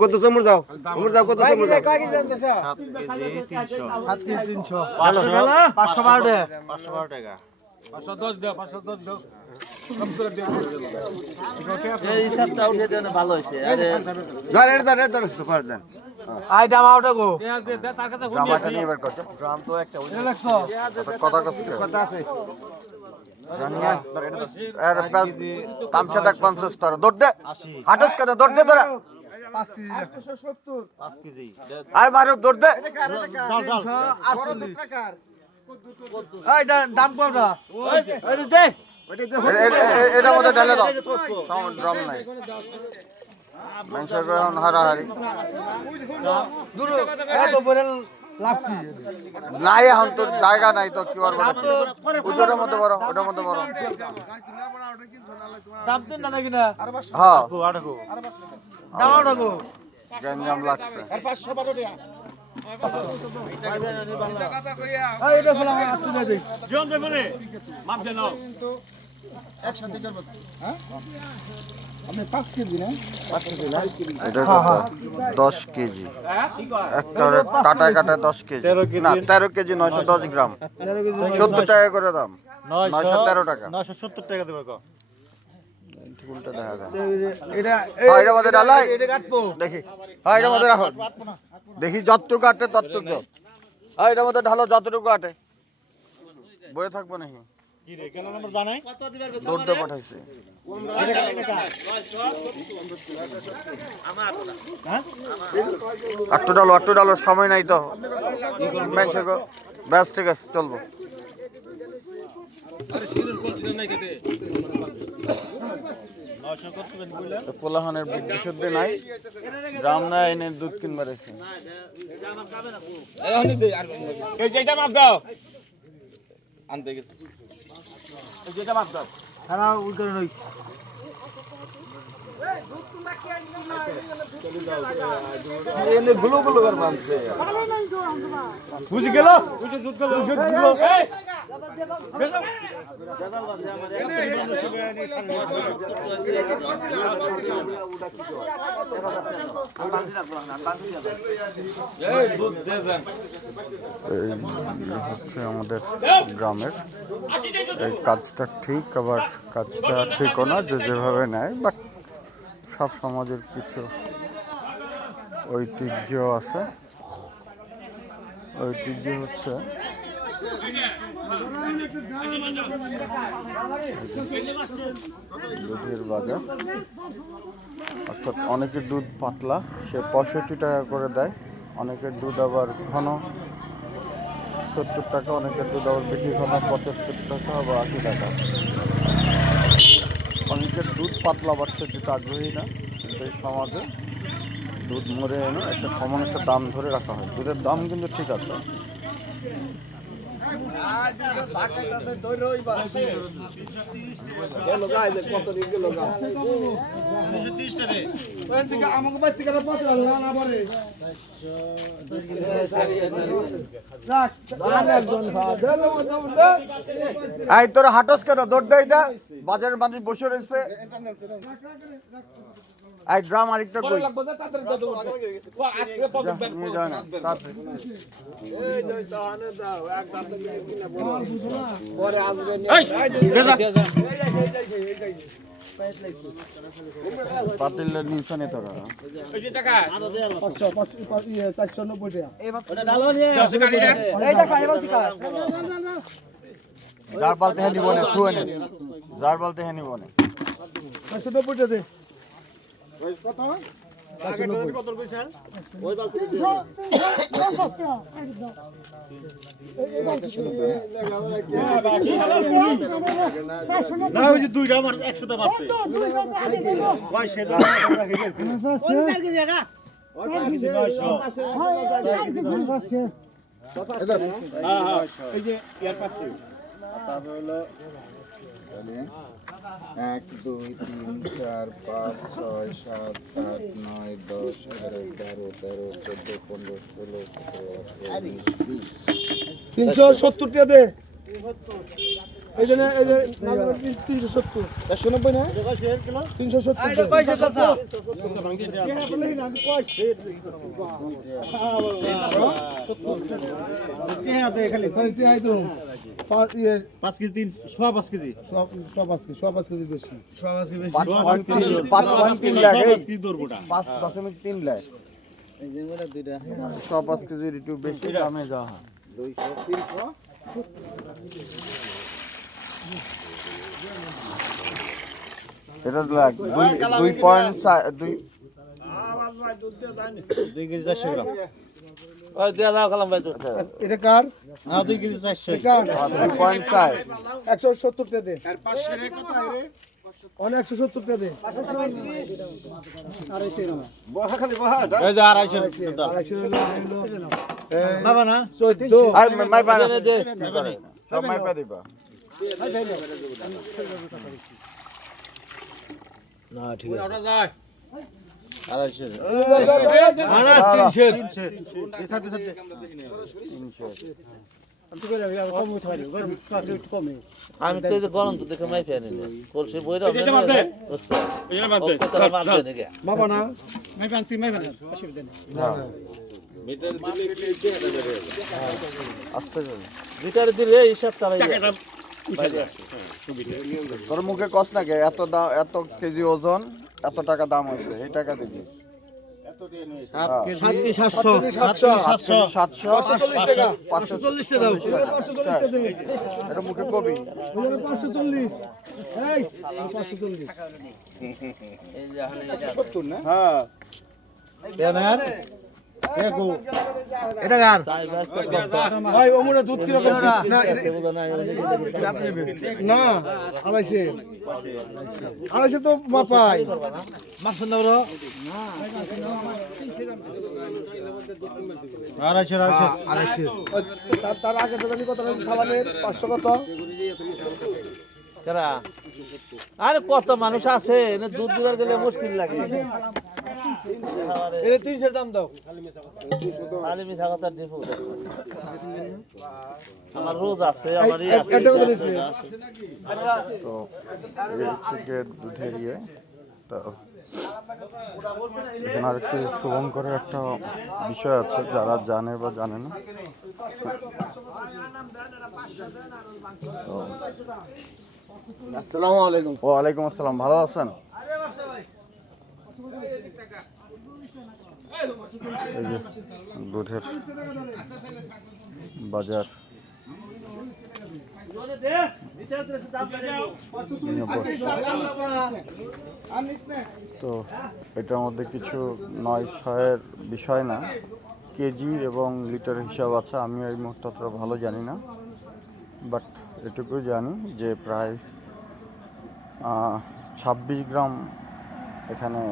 কত চমর যাও কত চমর যাও 7 কেজি 300 512 টাকা 510 দাও 510 দাও এই হিসাবটা উঠে দেন ভালো হইছে আরে ধর সুপার দেন আই ডামাওটা গো তার কাছে জামাটা নিয়ে এবার কত গ্রাম তো একটা কথা কথা আছে জানিয়া এর তামচা দেখ 50 টাকা দৌড় দে হাটস করে দৌড় দে তোরা 5 কেজি 870 5 কেজি আয় মারো দৌড় দে 348 টাকা এই দাম কত ওই দে এটা মধ্যে ঢেলে দাও সাউন্ড ড্রাম নাই মাংস এখন হারাহারি দূর এত পরে লাভ কি নাই এখন তোর জায়গা নাই তো কি করবো ওটার মধ্যে বড় ওটার মধ্যে বড় দাম দিন না কিনা হ্যাঁ দামাওটা গো গঞ্জাম লাগছে আর 512 টাকা এই এটা ফলা আটু দে দেই জন দে বলে মাপ দে নাও একসাথে করব হ্যাঁ আপনি 5 কেজি না 5 কেজি না এটা কত 10 কেজি একটা কাটা 10 কেজি না 13 কেজি 910 গ্রাম 70 টাকা করে দাম 913 টাকা 970 টাকা দেব কো উল্টা দেখা যায় এটা এটা মধ্যে ডালাই এটা কাটবো দেখি এটা মধ্যে রাখো দেখি যতটুকু কাটে ততটুকু এটার মধ্যে ঢালো যতটুকু কাটে বয়ে থাকবো নাকি কি রে কেন নম্বর জানাই কত দিবার দৌড়তে পাঠাইছে আটটু ডালো সময় নাই তো ব্যাস ঠিক আছে চলবো পোলাহানের বিশুদ্ধি নাই গ্রাম না এনে দুধ কিনবার এসে আনতে গেছে যেটা মাপ দাও খানা ওই করে নই এনে গুলো কর মানছে বুঝি গেল দুধ গেল এই হচ্ছে আমাদের গ্রামের এই কাজটা ঠিক আবার কাজটা ঠিকও না যেভাবে নেয় বাট সব সমাজের কিছু ঐতিহ্য আছে ঐতিহ্য হচ্ছে দুধের বাজার অর্থাৎ অনেকের দুধ পাতলা সে 65 টাকা করে দেয় অনেকের দুধ আবার ঘন 70 টাকা অনেকের দুধ আবার বেশি ঘন 75 টাকা বা 80 টাকা অনেকের দুধ পাতলা আবার সে দিতে আগ্রহী না কিন্তু এই সমাজে দুধ মরে এনে একটা কমন একটা দাম ধরে রাখা হয় দুধের দাম কিন্তু ঠিক আছে তোর হাটস কেন দৌড় দেয় এটা বাজারের মানুষ বসে রয়েছে এক গ্রাম আরেকটা কই পাতিলের নিচে নে তোরা টাকা 490 টাকা যার বলতে হ্যাঁ নিবনে ছুঁয়ে নে যার বলতে হ্যাঁ নিবনে 490 টাকা দে কত কত কইছেন ওই বালতি না ওই যে দুইটা আমার 100 টা মারছে ভাই সেটা কোন কার কি জায়গা ওই পাশে 900 হ্যাঁ এই যে ইয়ার পাশে তারপর হলো 1 2 3 4 5 6 7 8 9 10 11 12 13 14 15 16 17 18 370 টাকা দে এই যে 370 190 না 370 5 কেজি 5 কেজি বেশি 5.3 লাখ 5.3 লাখ 5 কেজির একটু বেশি দামে যাওয়া হয় 200 এটা লাখ 2.2 কেজি 400 গ্রাম এটা কার হ্যাঁ 2 কেজি 400 এটা 2.4 170 টাকা দে অনেক 170 টাকা দে এই যে 250 বাবা না 14 আর মাই পানা সব মাই পা দিবা না ঠিক আছে 250 আমি তো এই যে গরম তো দেখে মাই ফেলে নে কলসি বইরা বাবা না আস্তে যাবে লিটার দিলে হিসাব চালাই তোর মুখে কষ্ট নাকি এত দাম এত কেজি ওজন এত টাকা দাম হয়েছে এই টাকা দিবি 540 টাকা 540 টাকা এটা মুখে কবি 540 এই 540 170 না হ্যাঁ ভাই ওমরা দুধ কি রকম না না আড়াইশে তো মাপাই তার আগে জানি কত সালামের 500 কত আরে কত মানুষ আছে এনে দুধ দিবার গেলে মুশকিল লাগে এর 300 দাম দাও খালি মিঠা কথা ডিপু আমার রোজ আছে আমার এটা কত দিছে তো এই হচ্ছে গিয়ে দুধের ইয়ে তো এখানে আরেকটি শুভঙ্করের একটা বিষয় আছে যারা জানে বা জানে না আসসালামু আলাইকুম ওয়ালাইকুম আসসালাম ভালো আছেন এই যে দুধের বাজার তো এটার মধ্যে কিছু 9-6-এর বিষয় না কেজি এবং লিটার হিসাব আছে আমি এই মুহূর্তে অতটা ভালো জানি না বাট এটুকু জানি যে প্রায় 26 গ্রাম এখানে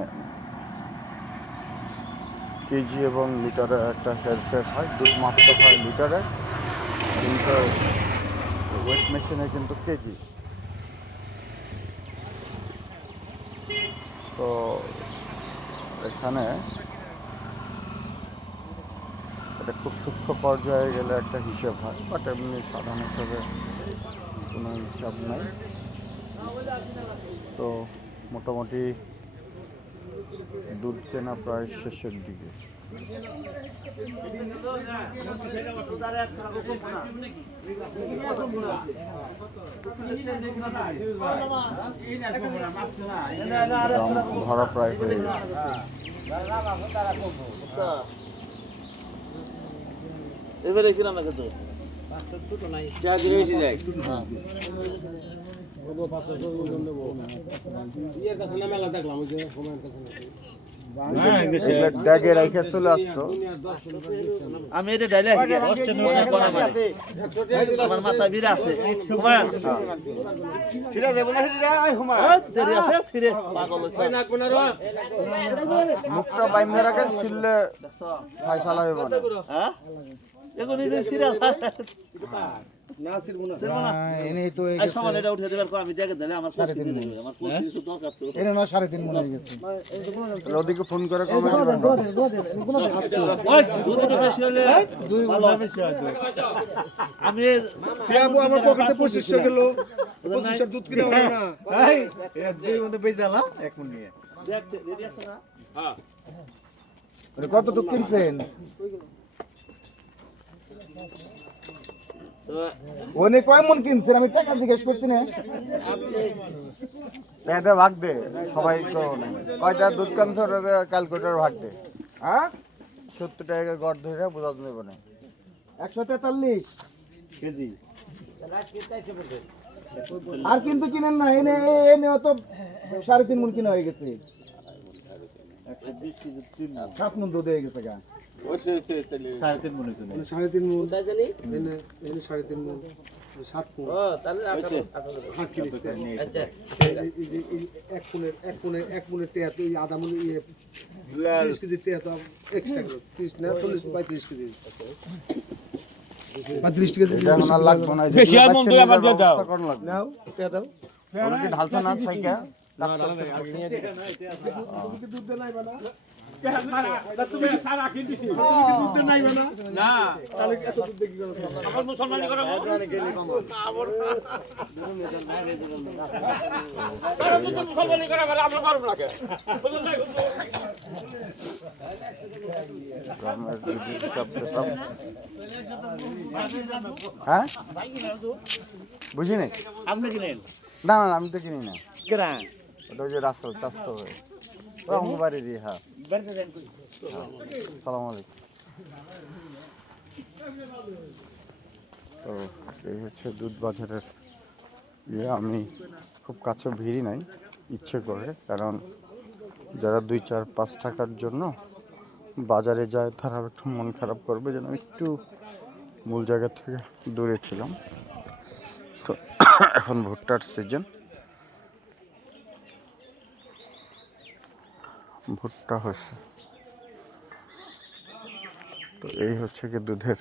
কেজি এবং লিটারে একটা হেরফের হয় দুধ মাপতে হয় লিটারে কিন্তু ওয়েট মেশিনে কিন্তু কেজি তো এখানে এটা খুব সূক্ষ্ম পর্যায়ে গেলে একটা হিসাব হয় বাট এমনি সাধারণ হিসাবে কোনো হিসাব নাই তো মোটামুটি দুধ কেনা প্রায় শেষের দিকে ভরা প্রায় হয়ে গেছে এবারে কিনা না কিন্তু ড্যাগে রেখে চলে আসতো আমি এটা ডাইলে আমার মাথা বিরা আছে সিরা যাব না সিরা আই হুমা দেরি আছে সিরে পাগল হইছে না কোন র মুখটা বাইন্ধে রাখেন ছিললে ফাইসালা হইব না হ্যাঁ এগো নিজে সিরা এনে তো এই আর সমান এটা উঠে দেবার আমি দেখে দিলে আমার কষ্ট দিয়ে দেবে আমার কষ্ট কিছু দরকার তো এনে না 3.5 মন হয়ে গেছে তাহলে ওদিকে ফোন করে কমে দিবেন। ওই দুধ একটু বেশি হলে দুই ভালো বেশি হয় আমি ফিয়াবো আমার পকেটে 2500 গেল 2500 দুধ কিনে হলো না এই এ দুই মধ্যে বেজালা এক মন নিয়ে দেখতে রেডি আছে না ওরে কত টুক কিনছেন ওনে কয় মন কিনছেন আমি টাকা জিজ্ঞেস করছি না পেঁদে ভাগ দে সবাই তো নেই। কয়টা দুধ কানছর ক্যালকুলেটর ভাগ দে হ্যাঁ 70 টাকা গড় ধরে বোঝা নেব না 143 কেজি আর কিন্তু কিনেন না এনে এনে তো 3.5 মন কিনা হয়ে গেছে 7 মন দুধ হয়ে গেছে গা 3.5 মনে হচ্ছে 3.5 মন এনে 3.5 মন 7 মন হাট কিলিস আচ্ছা এই এক মনের টেয়া তো আধা মন 30 কেজি টেয়া তো এক্সট্রা 30 না 40 35 কেজি 35 কেজি এটা এখন আর লাগবে না বেশি আর মন দুই আমার দাও নাও টেয়া দাও ওরা কি ঢালছে না ছাইকা দুধ দে নাই বানা তুমি সারা কিনতেছি দুধ দে নাই বানা না তাহলে এত দুধ দেখি গেল আমার মুসলমানি করা মুসলমানি করা আমরা করব না কে গ্রামের দিদি সব পেতাম। হ্যাঁ বুঝি নাই আপনি কিনেন না না আমি তো কিনি না কেনা ওটা ওই যে রাস্তা চাস্ত হয়ে আমার বাড়িরই। হ্যাঁ সালাম আলাইকুম। তো এই হচ্ছে দুধ বাজারের আমি খুব কাছে ভিড়ই নাই ইচ্ছে করে, কারণ যারা 2-4-5 টাকার জন্য বাজারে যায় তারা একটু মন খারাপ করবে, যেন একটু মূল জায়গা থেকে দূরে ছিলাম। তো এখন ভুট্টার সিজন, ভুট্টা হচ্ছে। তো এই হচ্ছে কি দুধের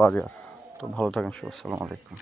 বাজার। তো ভালো থাকেন, আসসালামু আলাইকুম।